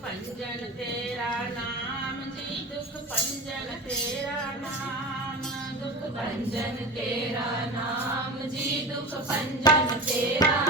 भंजन तेरा नाम जी दुख भंजन तेरा नाम दुख भंजन तेरा नाम जी दुख भंजन तेरा नाम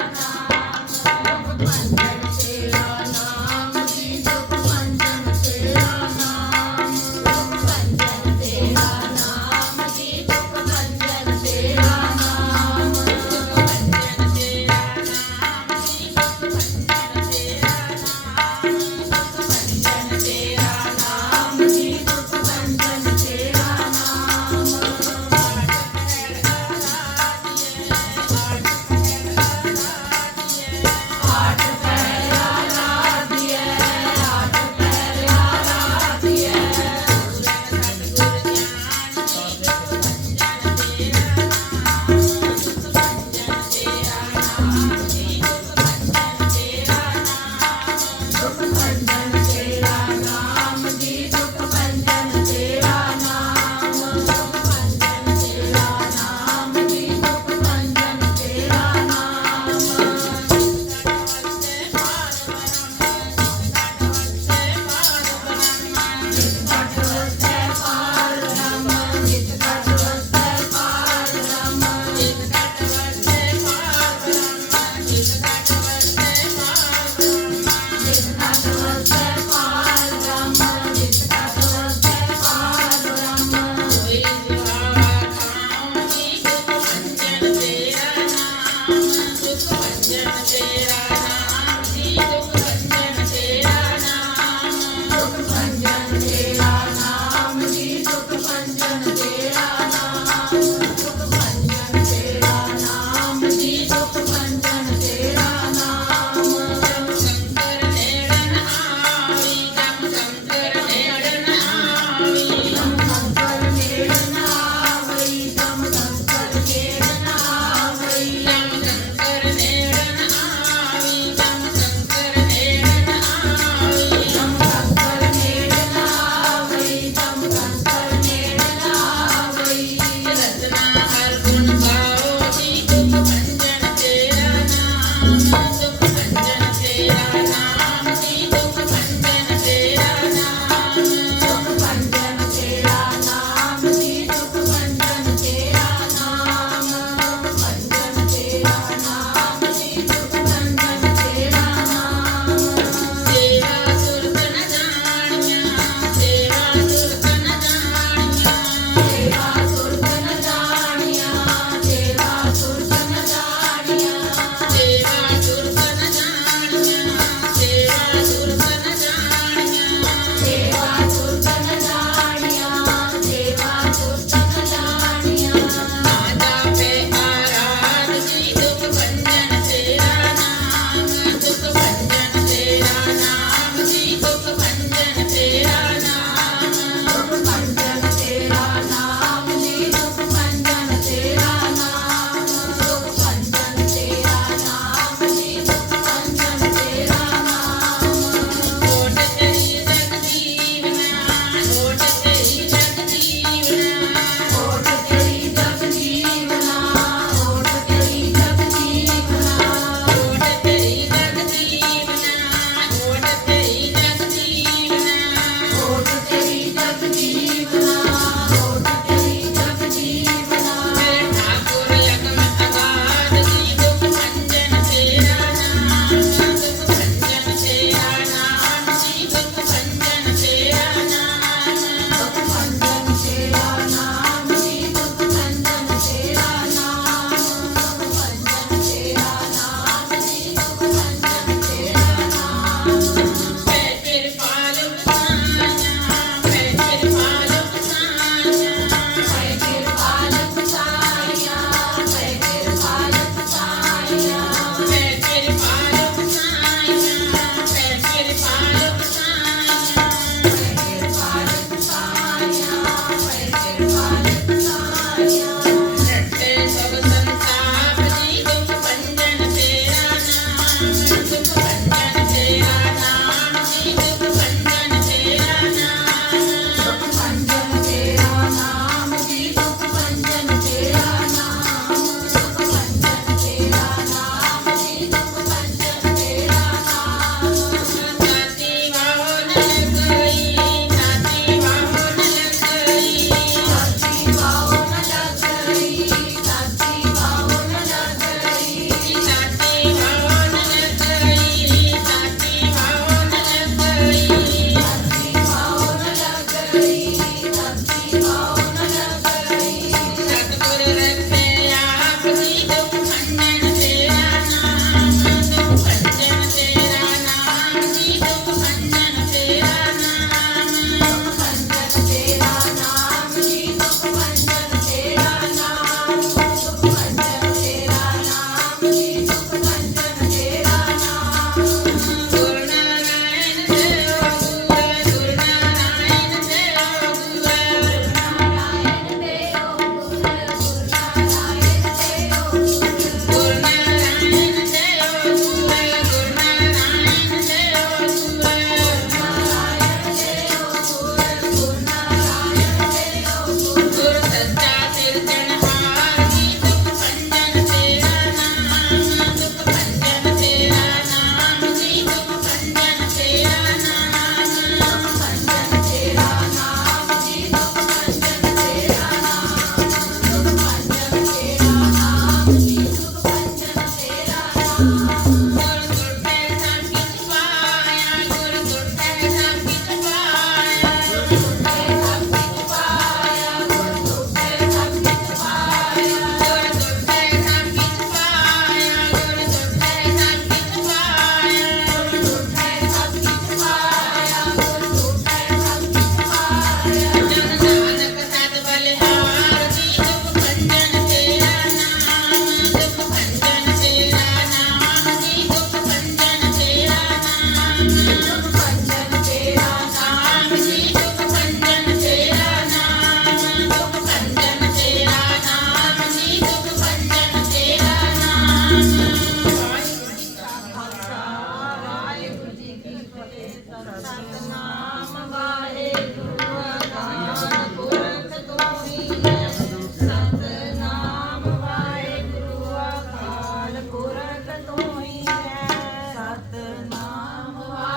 दुख भंजन the night.